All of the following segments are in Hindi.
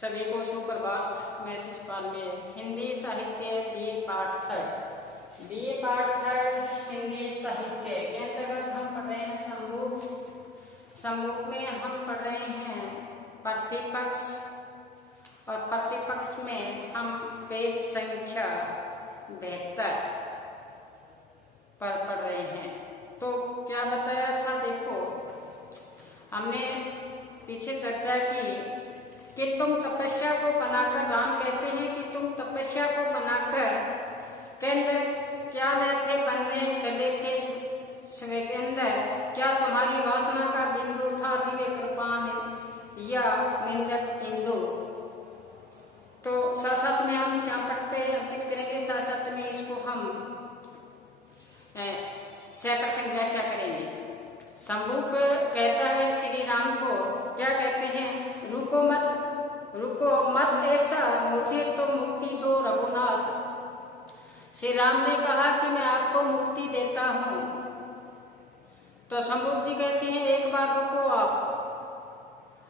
सभी को सुप्रभात। मैं शिषपाल में हिंदी साहित्य बीए पाठ थर्ड हिंदी साहित्य के अंतर्गत हम पढ़ रहे हैं समरूप में हम पढ़ रहे हैं प्रतिपक्ष, और प्रतिपक्ष में हम पेज संख्या 72 पर पढ़ रहे हैं। तो क्या बताया था, देखो हमने पीछे चर्चा की कि तुम तपस्या को बनाकर, राम कहते हैं कि तुम तपस्या को बनाकर केंद्र क्या न थे बनने चले थे स्वयं के अंदर, क्या तुम्हारी वासना का बिंदु था दिव्य कृपान या निंदक इंदु। तो साथ में हम श्याम पढ़ते अंकित करेंगे, साथ में इसको हम 100% व्याख्या करेंगे। शंभुक कहता है श्री राम को, क्या कहते हैं, रुको मत ऐसा, मुझे तो मुक्ति दो रघुनाथ। श्री राम ने कहा कि मैं आपको मुक्ति देता हूं। तो शंभुक जी कहते हैं एक बार रुको,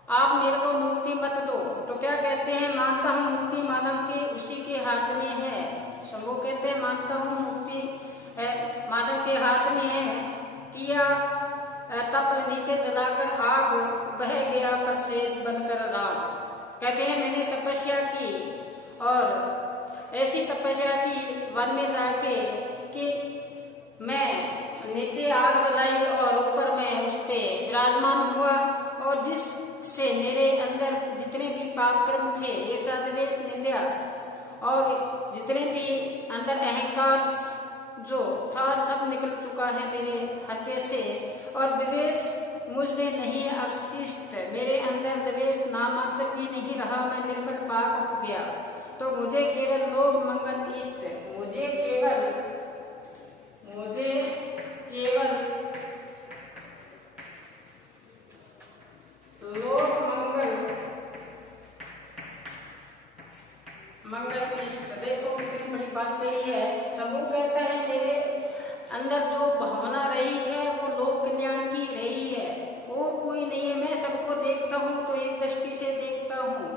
आप मेरे को मुक्ति मत दो। तो क्या कहते हैं, मानता हूं मुक्ति मानव के उसी के हाथ में है। शंभुक कहते हैं मानता हूं मुक्ति मानव के हाथ में है। किया तप नीचे जलाकर आग, बह गया पर से बनकर राग। कहते हैं मैंने तपस्या की, और ऐसी तपस्या की वन में जाके कि मैं नीचे आग जलाई और ऊपर में उस पे विराजमान हुआ, और जिससे मेरे अंदर जितने भी पाप कर्म थे, ऐसा द्वेष निंदा और जितने भी अंदर अहंकार जो था सब निकल चुका है मेरे हृदय से, और द्वेष मुझ में नहीं अवशिष्ट, मेरे अंदर द्वेष नामात्र भी नहीं रहा, मैं निर्मल पाक हो गया। तो मुझे केवल लोक मंगल इष्ट, मुझे केवल लोक मंगल इष्ट। देखो कितनी बड़ी बात कही है। समूह कहता है मेरे अंदर जो भावना रही है वो लोक कल्याण की रही है, और कोई नहीं है। मैं सबको देखता हूँ तो एक दृष्टि से देखता हूँ।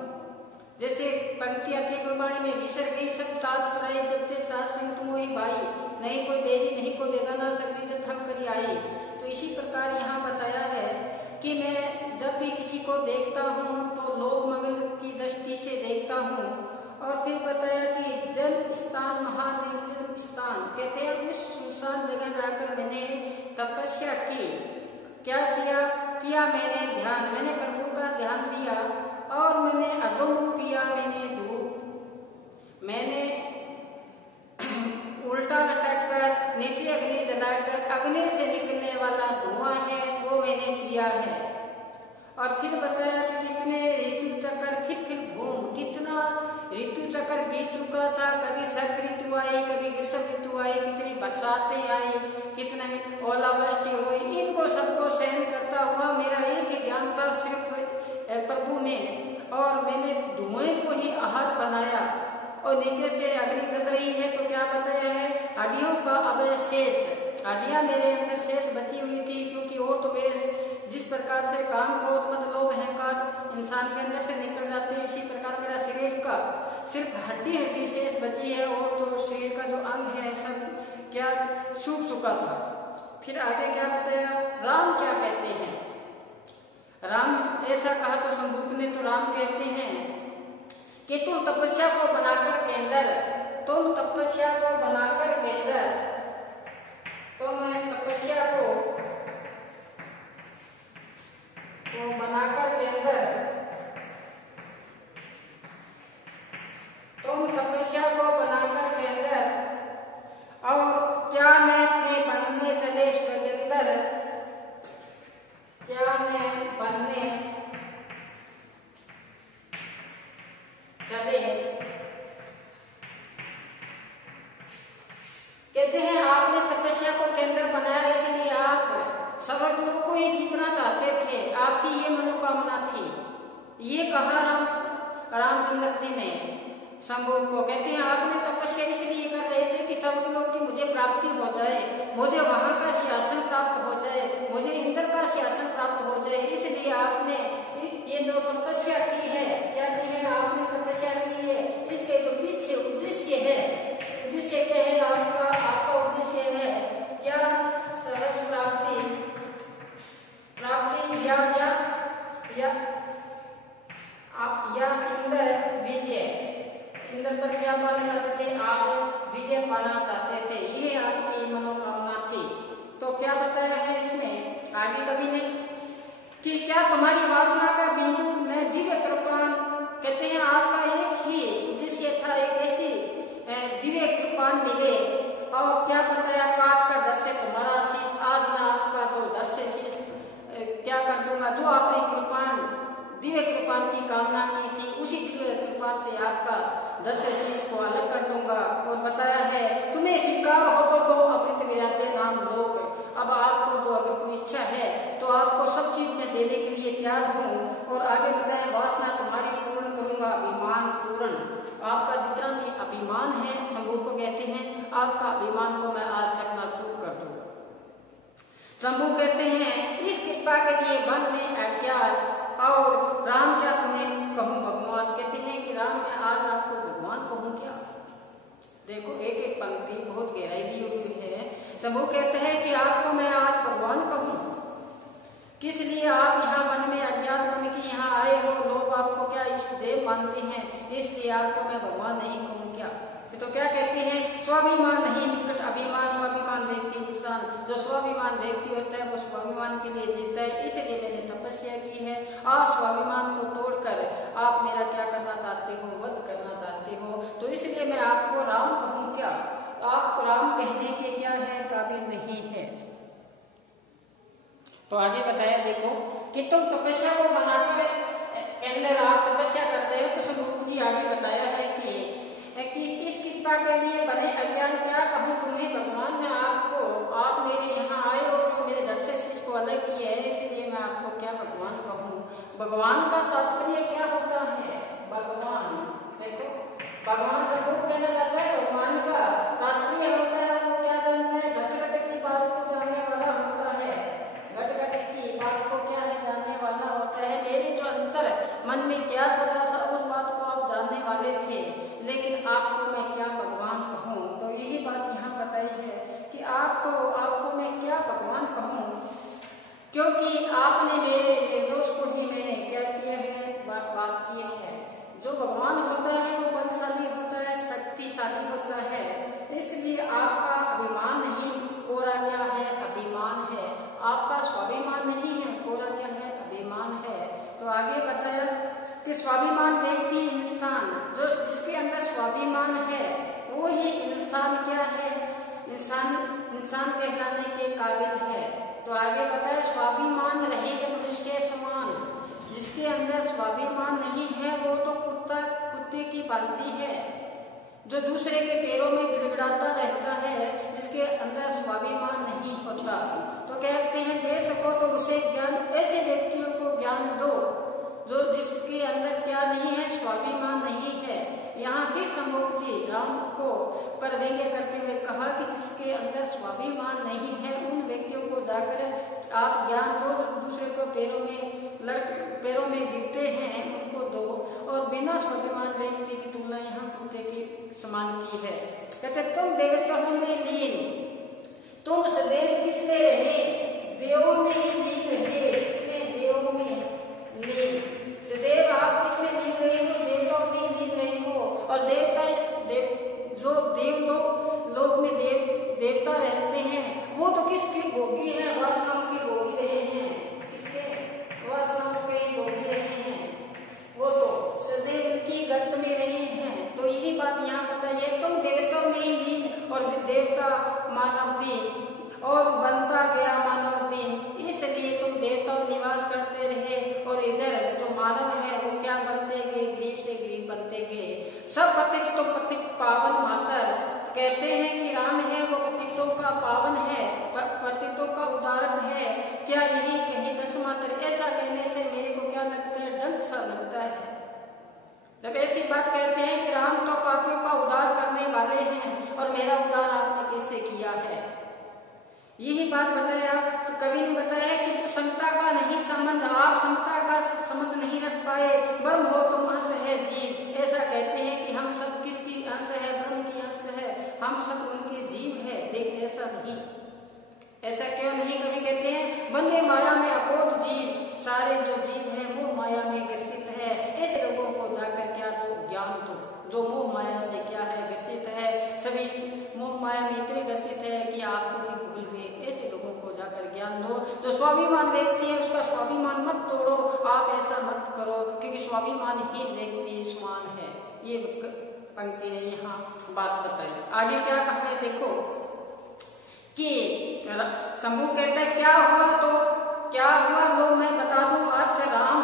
जैसे पंक्ति आती है गुरबाणी में, विसर गई सब तात पर आई, जब थे सात संग तुम ही भाई, नहीं कोई देरी नहीं को देगा ना सकती जब थम करी आई। तो इसी प्रकार यहाँ बताया है कि मैं जब भी किसी को देखता हूँ तो लोक मंगल की दृष्टि से देखता हूँ। और फिर बताया कि जल स्थान महानिर्जन स्थान, कहते हैं उस सुनसान जगह जाकर मैंने तपस्या की। क्या किया मैंने ध्यान, मैंने प्रभु का ध्यान दिया, और मैंने अधोमुख पिया मैंने धूप, मैंने उल्टा लटक कर नीचे अग्नि जलाकर अग्नि से निकलने वाला धुआं है वो मैंने पिया है। और फिर बताया कि कितने ऋतु चक्कर फिर घूम, कितना ऋतु चक्कर बीत चुका था, कभी शरद ऋतु आई, कभी ग्रीष्म ऋतु आई, कितनी बरसातें आई, कितने ओलावृष्टि हुई, इनको सबको सहन करता हुआ मेरा एक ही ज्ञान था सिर्फ प्रभु ने, और मैंने धुएं को ही आहार बनाया। और नीचे से अग्नि चल रही है तो क्या बताया है, हड्डियों का अवशेष, हड्डियां मेरे अंदर शेष बची हुई थी, क्योंकि और तो मेरे जिस प्रकार से काम क्रोध मत लोभ अहंकार इंसान के अंदर से निकल जाते हैं, इसी प्रकार मेरा शरीर का सिर्फ हड्डी शेष बची है, और तो शरीर का जो अंग है सब क्या सूख चुका था। फिर आगे क्या बताया, राम क्या कहते हैं, राम ऐसा कहा तो शंभुक ने, तो राम कहते हैं कि तुम तपस्या को बनाकर केंद्र, तुम तपस्या को बनाकर केंद्र, तो मैं तपस्या को बनाकर केंद्र, तुम तपस्या को बनाकर केंद्र, और क्या मैं थे बनने चले स्वयंदर, क्या मैं बनने चले। कहते हैं आपने तपस्या को केंद्र बनाया, इसलिए आप सब लोगों को ही जीतना चाहते थे, आपकी ये मनोकामना थी। ये कहा रामचंद्र जी ने शंभुक को। कहते हैं आपने तपस्या इसलिए कर रहे थे कि सब लोग की मुझे प्राप्ति हो जाए, मुझे वहां का सिंहासन प्राप्त हो जाए, मुझे इंद्र का सिंहासन प्राप्त हो जाए, इसलिए आपने ये जो तपस्या की है, क्या की है, आप क्या पाना चाहते थे? आप विजय पाना चाहते थे, ये आपकी मनोकामना थी। तो क्या बताया है इसमें आगे कवि ने कि क्या तुम्हारी वासना का बिंदु में दिव्य कृपाण, कहते हैं आपका एक ही उद्देश्य था, एक ऐसी दिव्य कृपाण मिले। और क्या बताया? काट कर दर से तुम्हारा शीश, आज मैं आपका जो दर से शीश क्या कर दूंगा, जो आपने कृपाण दिव्य कृपाण की कामना की थी, उसी दिव्य कृपाण से आपका दर से शीश को अलग कर दूंगा। और बताया है तुम्हें स्वीकार हो तो लो अमृत विराजे नाम लोक। अब आपको जो अगर कोई इच्छा है तो आपको सब चीज में देने के लिए तैयार हूँ। और आगे बताया वासना तुम्हारी पूर्ण करूंगा, अभिमान पूर्ण, आपका जितना भी अभिमान है, शंभू को कहते हैं आपका अभिमान को मैं आज चकनाचूर कर दूं। शंभू कहते हैं इस कृपा के लिए मन में अज्ञात, और राम क्या तुम्हें कहूँ भगवान, कहते हैं कि राम मैं आज आपको भगवान कहूँ क्या। देखो एक एक पंक्ति बहुत गहराई दी हुई है। शंभू कहते हैं कि आपको मैं आज भगवान कहूँ, किस लिए? आप यहाँ वन में अज्ञात बन के यहाँ आए हो, लोग आपको क्या इष्ट देव मानते हैं, इसलिए आपको मैं भगवान नहीं कहूँ क्या। तो क्या कहते हैं? स्वाभिमान नहीं निकट अभिमान, स्वाभिमान व्यक्ति इंसान, जो स्वाभिमान व्यक्ति होता है वो स्वाभिमान के लिए जीता है, इसलिए मैंने तपस्या की है। आप स्वाभिमान को तोड़कर आप मेरा क्या करना चाहते हो? वध करना चाहते हो, तो इसलिए मैं आपको राम कहूँ क्या? आप राम कहने के क्या है काबिल नहीं है। तो आगे बताया देखो कि तुम तपस्या को बनाकर अंदर आप तपस्या कर रहे हो। तो शंभू जी आगे बताया है कि इस कृपा के लिए बने अज्ञान क्या कहूँ तुम्हें भगवान, मैं आपको, आप मेरे यहाँ आए हो तो मेरे दर से शीश को अलग किया है, इसलिए मैं आपको क्या भगवान कहूँ। भगवान का तात्पर्य क्या होता है? भगवान देखो, भगवान शंभू कहना चाहता है भगवान का तात्पर्य होता है वो क्या जानता है? घट घट की बात को जानने वाला होता है, घट घट की बात को क्या है? जानने वाला होता है। मेरे जो अंतर मन में क्या चल रहा था उस बात को आप जानने वाले थे, लेकिन आपको मैं क्या भगवान कहूँ। तो यही बात यहाँ बताई है कि आपको मैं क्या भगवान कहूँ, क्योंकि आपने मेरे निर्दोष को ही मैंने क्या किया है? बात किया है। जो भगवान होता है वो बलशाली होता है, शक्तिशाली होता है, इसलिए आपका अभिमान नहीं, कोरा क्या है? अभिमान है। आपका स्वाभिमान नहीं है, कोरा क्या है? अभिमान है। तो आगे बताया कि स्वाभिमान व्यक्ति इंसान, जो जिसके अंदर स्वाभिमान है वो ही इंसान क्या है? इंसान कहलाने के काबिल है। तो आगे बताया स्वाभिमान रहित मनुष्य समान, जिसके अंदर स्वाभिमान नहीं है वो तो कुत्ते की भांति है, जो दूसरे के पैरों में गिड़गिड़ाता रहता है, जिसके अंदर स्वाभिमान नहीं होता। तो कहते हैं दे सको तो उसे ज्ञान, ऐसे व्यक्तियों को ज्ञान दो जो जिसके अंदर क्या नहीं है? स्वाभिमान नहीं है। यहाँ भी शंभू जी राम को पर व्यंग्य करते हुए कहा कि जिसके अंदर स्वाभिमान नहीं है उन व्यक्तियों को जाकर आप ज्ञान दो, जो दूसरे को पैरों में गिरते हैं उनको दो। और बिना स्वाभिमान व्यक्ति की तुलना यहाँ कुत्ते की समान की है। कहते तुम देवताओं में लीन, तुम सदैव किसमें रहे? देवों में ही लीन रहे, किसमें? देवों में लीन, सदैव आप किसमें लीन रहे हो? देवताओं में लीन रहे हो। और देवता जो देवलोक में देवता रहते हैं वो तो किसके भोगी है? वासनाओं की भोगी रहे हैं। किसके? वासनाओं के भोगी रहे हैं, वो तो सदैव उनकी गर्त में रहे हैं। तो यही बात यहाँ बताइए, तुम देवताओं में ही लीन और देवता मानव दिन, और बनता गया मानव दिन, इसलिए तुम देवताओं निवास करते रहे और इधर जो मानव है वो क्या बनते गए? गरीब से गरीब बनते गए। सब पतित तो पतित पावन मातर, कहते हैं कि राम है वो पतितों का पावन है, पतितों का उदारक है। क्या यही कहीं दस मातर? ऐसा कहने से मेरे को क्या लगता है? डंक सा लगता है। जब ऐसी बात कहते हैं कि राम तो पापियों का उद्धार करने वाले हैं और मेरा उद्धार आपने कैसे किया है, यही बात बताया। तो कवि ने बताया कि जो समता का नहीं संबंध, आप समता का संबंध नहीं रख पाए, ब्रह्म हो तुम अंश है जीव। ऐसा कहते हैं कि हम सब किसकी अंश है? ब्रह्म की अंश है, हम सब उनके जीव है, लेकिन ऐसा नहीं। ऐसा क्यों नहीं? कवि कहते हैं बंदे माया में अपोध जीव, सारे जो जीव है वो माया में ग्रसित है। ऐसे लोगों को जाकर क्या ज्ञान दो। जो मोह माया से क्या है ग्रसित है, सभी मोह माया में इतने ग्रसित है कि आपको ही भूल गए, ऐसे लोगों को जाकर ज्ञान दो। जो स्वाभिमान व्यक्ति है उसका स्वाभिमान मत तोड़ो, आप ऐसा मत करो, क्योंकि स्वाभिमान ही व्यक्ति समान है। ये पंक्ति ने यहाँ बात बताई। आगे क्या कहा है देखो कि शंभू कहता है क्या हुआ तो क्या हुआ लो मैं बता दूं अर्थ राम,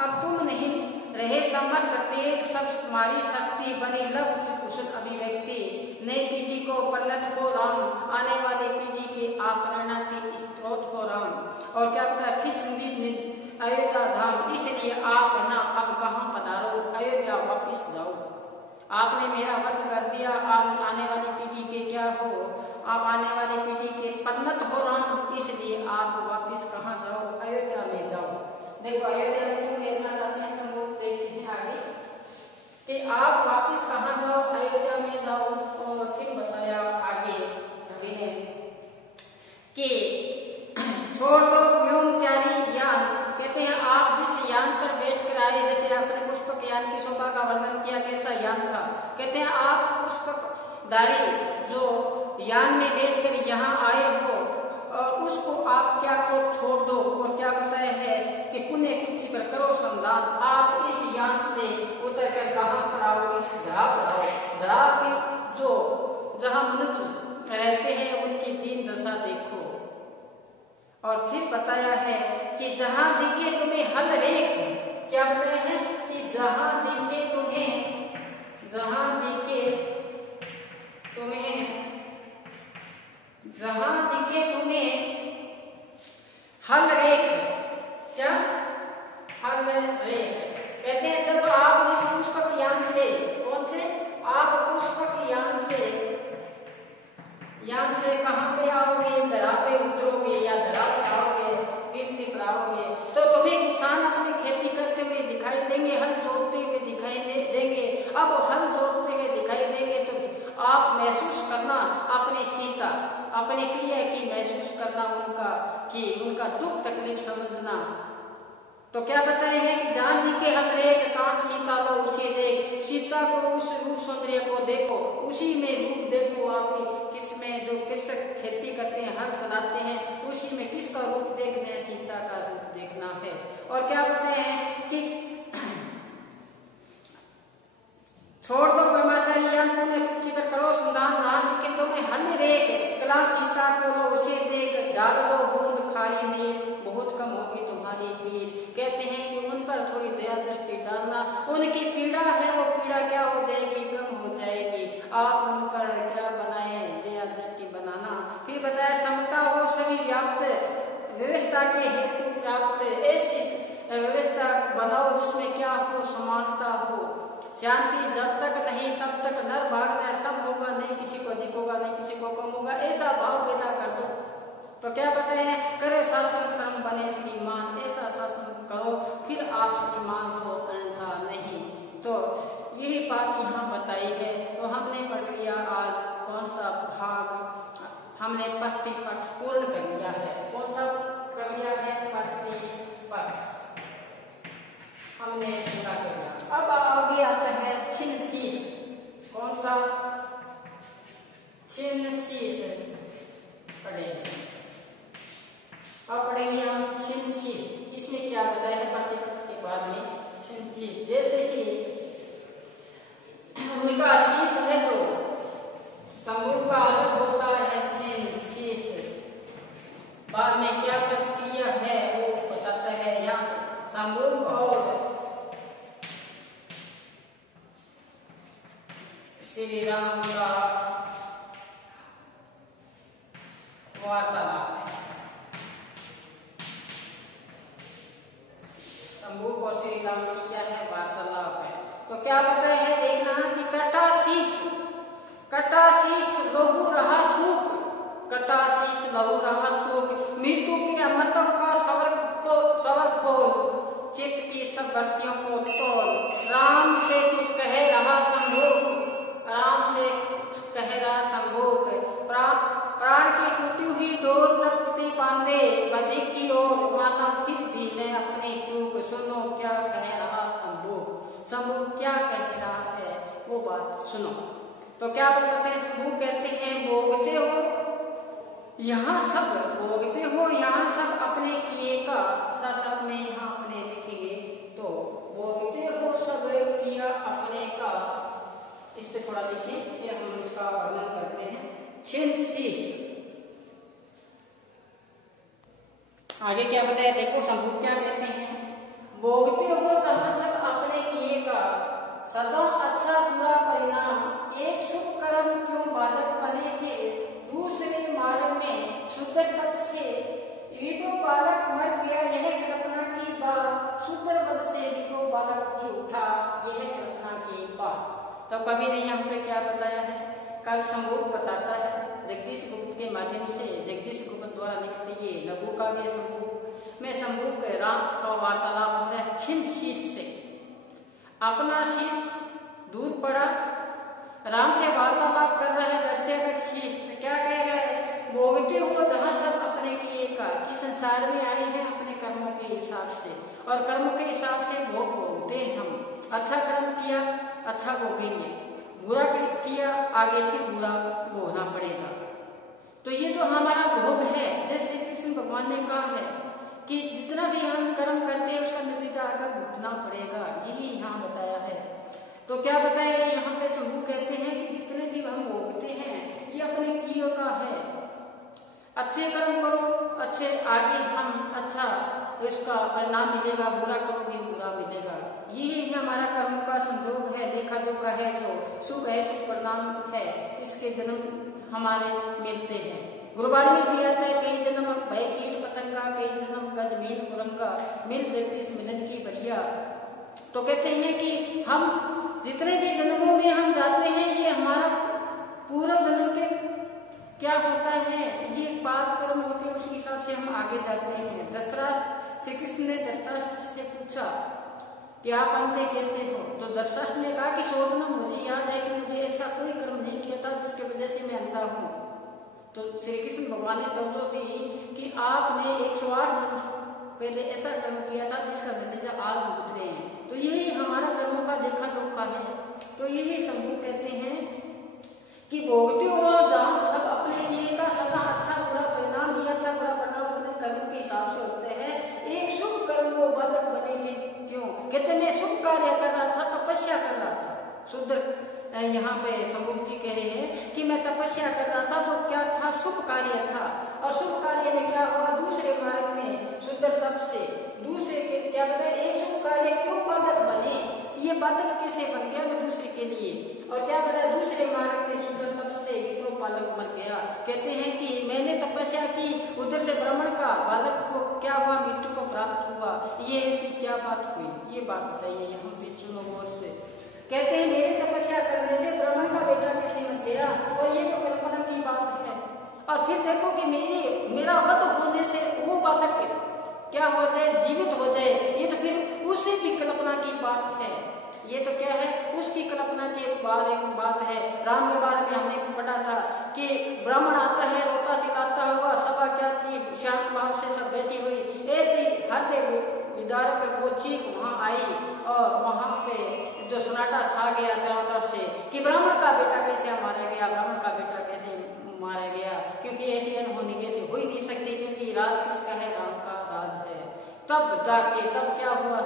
अब तुम नहीं रहे समर्थ तेज सब तुम्हारी शक्ति बनी लव कुशल अभिव्यक्ति, नई पीढ़ी को पलट हो राम, आने वाली पीढ़ी के आप प्रेरणा के स्त्रोत हो राम। और क्या पता है फिर संदीप अयोध्या धाम, इसलिए आप ना अब कहाँ पधारो, अयोध्या वापिस जाओ। आपने मेरा वध कर दिया, आप आने वाली पीढ़ी के क्या हो, आप आने वाली पीढ़ी के पन्नत हो राम, इसलिए आप वापिस कहाँ जाओ, अयोध्या में जाओ। देखो अयोध्या में क्यों भेजना चाहते हैं सब लोग, देखते हैं आगे कि आप वापिस कहाँ जाओ, अयोध्या में जाओ। और फिर बताया आगे कि छोड़ दो व्योम त्यारी यान, कहते हैं आप जिस यान पर बैठ कर आए, जैसे आपने पुष्पक यान की शोभा का वर्णन किया कैसा यान था, कहते हैं आप पुष्पकधारी जो यान में बैठ कर यहाँ आए हो और उसको आप क्या को छोड़ दो। और क्या बताया है कि पुण्य पृथ्वी पर करो संधान, आप इस यान से उतर कर कहाँ पर आओ, इस धरा पर आओ। धरा की जो जहाँ मनुष्य रहते हैं उनकी दीन दशा देखो। और फिर बताया है कि जहां दिखे तुम्हें हल रेख, क्या बताया है कि जहां दिखे तुम्हें, जहां दिखे तुम्हें, जहां दिखे तुम्हें हल रेख, क्या हल रेख, कहते हैं जब आप इस पुष्पक यान से, कौन से, आप पुष्पक यान से कहां पे आओगे, धरा पे उतरोगे या धरा पे आओगे, पृथ्वी पर आओगे, तो तुम्हें किसान अपनी खेती करते हुए दिखाई देंगे, हल जोतते हुए दिखाई देंगे। अब हल जोतते हुए दिखाई देंगे तो आप महसूस करना अपनी सीता, अपने प्रिय की महसूस करना उनका, कि उनका दुख तकलीफ समझना। तो क्या बताए हैं कि जान दिखे हल रेख, कान सीता लो उसे देख, सीता को उस रूप सौंदर्य को देखो, उसी में रूप देखो। आपकी किसमें जो किस खेती करते हैं, हल चलाते हैं, उसी में किसका रूप देखना है, सीता का रूप देखना है। और क्या बताए हैं कि छोड़ दो ब्रह्मचारी यान पुण्य पृथ्वी पर करो संधान, जान दिखे तुम्हें हल रेख, कला सीता को लो उसे देख, डाल दो बूंद खारी में बहुत कम होगी तुम्हारी पीर। कहते हैं कि उन पर थोड़ी दया दृष्टि डालना, उनकी पीड़ा है वो पीड़ा क्या हो जाएगी, कम हो जाएगी। आप उन पर क्या बनाए, दया दृष्टि बनाना। फिर बताया समता हो सभी व्याप्त, व्यवस्था के हेतु प्राप्त, ऐसी व्यवस्था बनाओ जिसमें क्या हो, समानता हो। शांति जब तक नहीं तब तक नर भागना, सब होगा नहीं किसी को अधिक होगा नहीं किसी को कम होगा, ऐसा भाव पैदा कर दो। तो क्या बताए हैं, करे शासन श्रम बने श्रीमान, ऐसा शासन करो फिर आप श्रीमान हो, अन्यथा नहीं। तो यही बात यहाँ बताई है। तो हमने पढ़ लिया आज कौन सा भाग, हमने प्रतिपक्ष पूर्ण कर लिया है। कौन सा कर लिया है, प्रतिपक्ष हमने पूरा कर लिया। अब आगे आता है छिन्न शीश। कौन सा, छिन्न शीश पढ़ेंगे। अब पढ़ेंगे हम छिन्न शीश। इसमें क्या बताया है प्रतिपक्ष के बाद में छिन्न शीश, जैसे कि उनका शीश है तो समूह का अलग होता है छिन्न शीश, बाद में क्या प्रक्रिया है वो बताता है। यहाँ समूह और श्री राम का वार्तालाप है, शंभू और श्री राम की क्या है, वार्तालाप है। तो क्या बताया है, देखना कि कटा शीश लहू रहा थूक, कटा शीश लहू रहा थूक, मृत्यु के अमृतों का सवर खोल, चित्त की सब भक्तियों को तोल, राम से कुछ कह रहा संभोग, राम से कुछ कह रहा संभोग, प्राण की टूटी हुई डोर टपकती बांधे बदी की ओर, माना फिर भी मैं अपनी चूक, सुनो क्या कह रहा संभोग। संभोग क्या कह रहा है वो बात सुनो। तो क्या बताते हैं, शंभू कहते हैं भोगते हो यहाँ सब, भोगते हो यहाँ सब अपने किए का, सब में यहाँ अपने लिखेंगे तो भोगते हो सब किया अपने का, इस पे थोड़ा देखें फिर हम इसका वर्णन करते हैं। छिन शीश, आगे क्या बताया देखो, शंभू क्या कहते हैं, भोगते हो जहाँ सब अपने किए का, सदा अच्छा बुरा परिणाम, एक शुभ कर्म क्यों बाधक बने थे, दूसरे मार्ग में शुद्ध तप से विभो बालक मर गया, यह कल्पना की बात, शुद्ध बल से विभो बालक जी उठा, यह कल्पना की बात। तो कवि ने यहाँ पे क्या बताया है, कल शंभू बताता है जगदीश गुप्त के माध्यम से, जगदीश गुप्त द्वारा लिखते ये लघु काव्य शंभू में शंभू के राम का वार्तालाप हो रहा है छिन शीश से। अपना शीश दूर पड़ा, राम से वार्तालाप कर रहा है, दर्शक शीश क्या कह रहा है, भोगते हो जहाँ सब अपने किए का, कि संसार में आए हैं अपने कर्मों के हिसाब से, और कर्मों के हिसाब से भोग भोगते हैं हम। अच्छा कर्म किया अच्छा भोगेंगे, बुरा किया आगे फिर बुरा भोगना पड़ेगा। तो ये तो हमारा भोग है, जैसे कृष्ण भगवान ने कहा है कि जितना भी हम कर्म करते हैं उसका नतीजा आगे भुगतना पड़ेगा, यही यहाँ बताया है। तो क्या बताया यहाँ पे शंभू कहते हैं कि जितने भी हम भोगते हैं ये अपने किए का है, अच्छे कर्म करो अच्छे आगे हम अच्छा इसका परिणाम मिलेगा, बुरा करोगे बुरा मिलेगा, यही हमारा कर्म का संयोग है, लेखा जोखा है, जो शुभ है शुभ परिणाम है, इसके जन्म हमारे मिलते हैं। गुरुवाणी में भी आता है कई जन्म भय कीट पतंगा, कई जन्म गज मीन कुरंगा, मिल जगदीश मिलन की बढ़िया। तो कहते हैं कि हम जितने भी जन्मों में हम जाते हैं ये हमारा पूर्व जन्म के क्या होता है, ये पाप कर्म होते हैं, उसी हिसाब से हम आगे जाते हैं। दशरथ श्री कृष्ण ने धृतराष्ट्र से पूछा कि आप अंधे कैसे हो, तो धृतराष्ट्र ने कहा कि सोचना मुझे याद है कि मुझे ऐसा कोई कर्म नहीं किया था जिसकी वजह से मैं अंधा हूँ। तो श्री कृष्ण भगवान ने तवज्जो दी कि आपने 108 जन्म पहले ऐसा कर्म किया था जिसका नतीजा आज भुगत रहे हैं। तो यही हमारा कर्मों का देखा जोखा है। तो यही शंभू कहते हैं कि भोगते हो जहाँ सब अपने किए का, सदा अच्छा बुरा परिणाम, ये अच्छा बुरा परिणाम अपने कर्म के हिसाब से होते हैं, एक शुभ कर्म वो बाधक बने थे क्यों, कहते मैं शुभ कार्य कर रहा था, तपस्या कर रहा था। शुद्ध यहाँ पे शंभू जी कह रहे हैं कि मैं तपस्या कर रहा था, तो क्या था शुभ कार्य था, और शुभ कार्य में क्या हुआ, दूसरे मार्ग में शुद्ध तप से दूसरे के क्या बताए, एक शुभ कार्य क्यों बाधक बने, ये बाधक कैसे बन गया मैं दूसरे के लिए, और क्या बताया दूसरे मार्ग में शुद्ध तप से विप्रो बालक मर गया। कहते हैं कि मैंने तपस्या की, उधर से ब्राह्मण का बालक को क्या हुआ, मृत्यु को प्राप्त हुआ, ये ऐसी क्या बात हुई, ये बात बताइए यहाँ पे सुनो गौर से। कहते हैं मेरे तपस्या करने से ब्राह्मण का बेटा कैसे मर गया, और ये तो कल्पना की बात है, और फिर देखो कि मेरा वध होने से वो बालक क्या हो जाए, जीवित हो जाए, ये तो फिर उसी की कल्पना की बात है। ये तो क्या है, उसकी कल्पना के बाद एक बात है। राम के बारे में हमने पढ़ा था कि ब्राह्मण आता है रोता चिल्लाता हुआ, सभा क्या थी शांत भाव से सब बैठी हुई, ऐसी हर विदारक वो चीख वहां आई, और वहां पे जो सन्नाटा छा गया चारों तरफ से कि ब्राह्मण का बेटा कैसे मारा गया, ब्राह्मण का बेटा कैसे मारा गया, क्योंकि ऐसी अनहोनी कैसे हो ही नहीं सकती, क्योंकि राज किसका है, राम का राज है। तब जाके तब क्या हुआ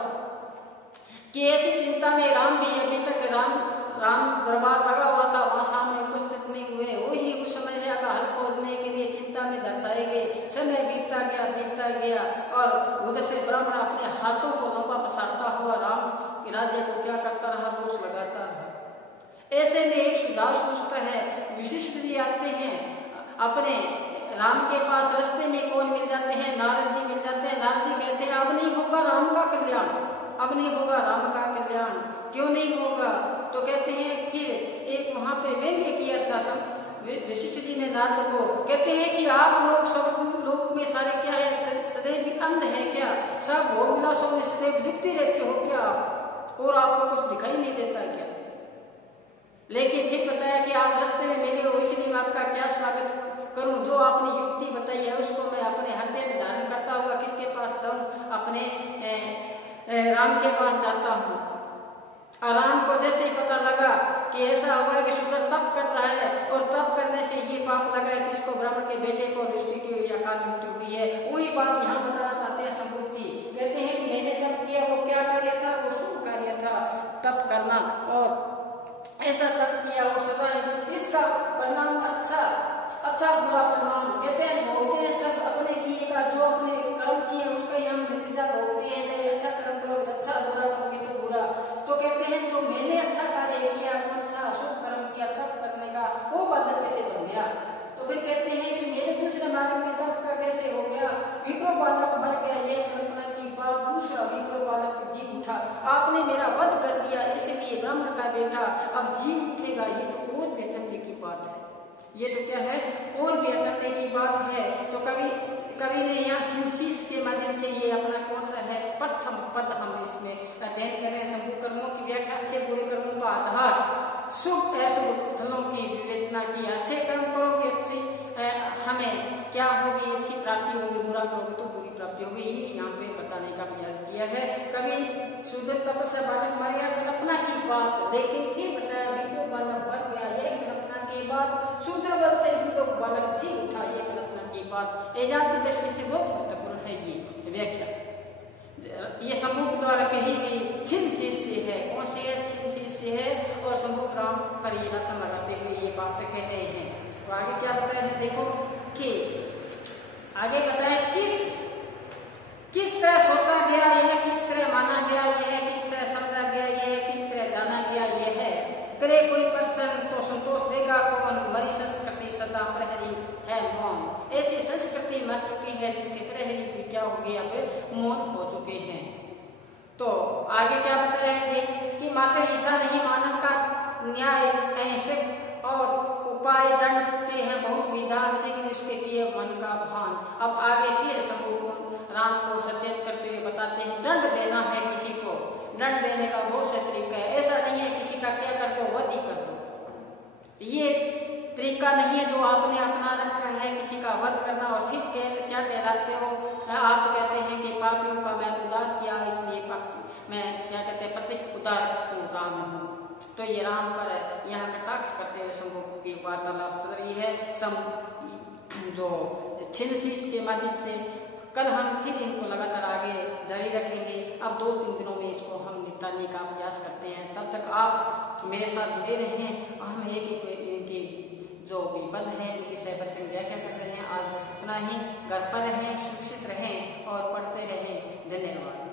कि ऐसी चिंता में राम भी अभी तक राम दरबार लगा हुआ था, वहां सामने उपस्थित नहीं हुए, वही उस समस्या का हल खोजने के लिए चिंता में दर्शाए गए। समय बीतता गया और उधर से ब्राह्मण अपने हाथों को लंबा पसारता हुआ राम के राज्य को क्या करता रहा, दोष लगाता रहा। ऐसे में एक सुझाव सोचता है, वशिष्ठ जी आते हैं अपने राम के पास, रास्ते में कौन मिल जाते हैं, नारद जी मिल जाते हैं। नारद जी कहते हैं अब नहीं होगा राम का कल्याण, अब नहीं होगा राम का कल्याण, क्यों नहीं होगा। तो कहते हैं फिर एक वहां पे व्यंग्य किया था सब वशिष्ठ जी ने नारद को, कहते हैं कि आप लोग सब लोग में सारे क्या है, सदैव अंध है क्या, सब भोग विलासों में सदैव लिपते रहते हो क्या आप, और आपको कुछ दिखाई नहीं देता क्या। लेकिन फिर बताया कि आप रास्ते में मिले हो, इसलिए मैं आपका क्या स्वागत करूं, जो आपने युक्ति बताई है उसको मैं अपने हृदय में धारण करता हुआ किसके पास जाऊं, अपने राम के पास जाता हूं। और राम को जैसे ही पता लगा कि ऐसा हुआ कि शूद्र तप कर रहा है और तप करने से ये पाप लगा है कि इसको ब्राह्मण के बेटे को दृष्टि की हुई अकाल मृत्यु हुई है। वही बात यहाँ बताना चाहते हैं शंभू जी। कहते हैं कि मैंने तप किया, वो क्या कार्य था? वो शुभ कार्य था, तप करना। और ऐसा तप किया वो सदा इसका परिणाम अच्छा बुरा परिणाम। कहते हैं भोगते हैं सब अपने किए का, जो अपने कर्म किए उसका ही हम नतीजा भोगते हैं। चाहे अच्छा कर्म करोगे अच्छा, बुरा करोगे तो बुरा। तो कहते हैं जो मैंने अच्छा कार्य किया, कौन सा शुभ कर्म किया तप करने का, वो बालक कैसे बन गया? तो फिर कहते हैं कि मेरे दूसरे मार्ग में तप का कैसे हो गया? विप्र बालक मर गया, ये कल्पना की बात। दूसरा विप्र बालक जी उठा, आपने मेरा वध कर दिया, इसलिए ब्राह्मण का बेटा अब जी उठेगा। ये तो और बेचने की बात है, ये तो क्या है? और बेचने की बात है। तो कवि ने यहाँ छिंदशीष के माध्यम से ये अपना कौन सा है प्रथम पद हम इसमें अध्ययन करें। शंभू कर्मों की व्याख्या, अच्छे बुरे कर्मों का आधार, शुभ अशुभ फलों की विवेचना की। अच्छे कर्म करोगे अच्छी हमें क्या होगी? अच्छी प्राप्ति होगी, बुरा करोगे तो बुरी प्राप्ति होगी। ये यहाँ पे बताने का प्रयास किया है। कभी शूद्र तपस्या बालक मर गया, कल्पना की बात, लेकिन फिर बताया विप्र बालक मर गया, ये कल्पना की बात। शूद्र वध से विप्र बालक जी उठा, ये कल्पना की बात। एजाज की दृष्टि से बहुत महत्वपूर्ण है ये व्याख्या। ये शंभू द्वारा कही गई छिंदशीष से है। कौन सी है? छिंदशीष से है। और शंभू राम पर ये रचना लगाते हुए ये बात कह रहे हैं। तो आगे क्या बताया है देखो कि आगे बताया किस तरह सोचा गया, यह किस तरह माना गया, यह किस तरह समझा गया, यह किस तरह जाना गया, यह है। करे कोई प्रश्न तो संतोष देगा कौन? मरी संस्कृति सदा प्रहरी है मौन। ऐसी संस्कृति मर चुकी है जिसके प्रहरी भी क्या हो गया, फिर मौन हो चुके हैं। तो आगे क्या बताया कि मात्र ऐसा नहीं, मानव का न्याय अहिंसक और उपाय दंड के हैं बहुत विधान सिंह इसके किए मन का भान। अब आगे फिर शंभू राम को सचेत करते हुए बताते हैं दंड देना है किसी को, दंड देने का बहुत से तरीका है। ऐसा नहीं है किसी का क्या कर दो वध ही कर दो, ये तरीका नहीं है जो आपने अपना रखा है किसी का वध करना। और फिर क्या कहलाते हो आप? कहते हैं कि पापियों का मैं उद्धार किया, इसलिए मैं क्या कहते हैं प्रत्येक उद्धार राम हूँ। तो ये राम पर यहाँ कटाक्ष करते हुए शंभू की वार्तालाप चल रही है जो छिंदशीष के माध्यम से। कल हम फिर इनको लगातार आगे जारी रखेंगे। अब 2-3 दिनों में इसको हम निपटाने का प्रयास करते हैं। तब तक आप मेरे साथ जुड़े रहें। हम एक इनकी जो भी पद है इनकी सहवर्ष व्याख्या कर रहे हैं। आज बस इतना ही। घर पर रहें, सुरक्षित रहें और पढ़ते रहें। धन्यवाद।